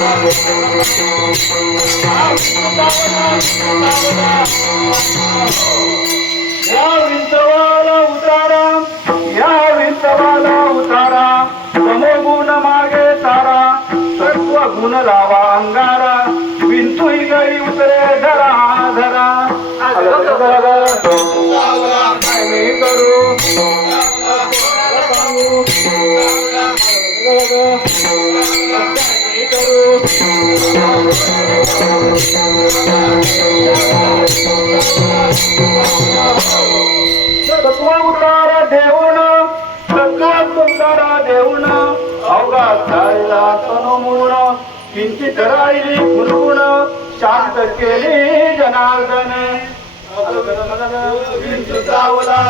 या विंचवाला उतारा, या विंचवाला उतारा, तमोगुण मागे तारा, सत्व गुण लावा अंगारा, विंचुई गळी उतरे धरा धरा. काय मी करू तत्व उतारा देऊन, तत्व उतारा देऊन, अवघा झालेला तनमूळ किंचित राहिली गुणगुण, शांत केली जनार्दन. चावला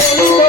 बोल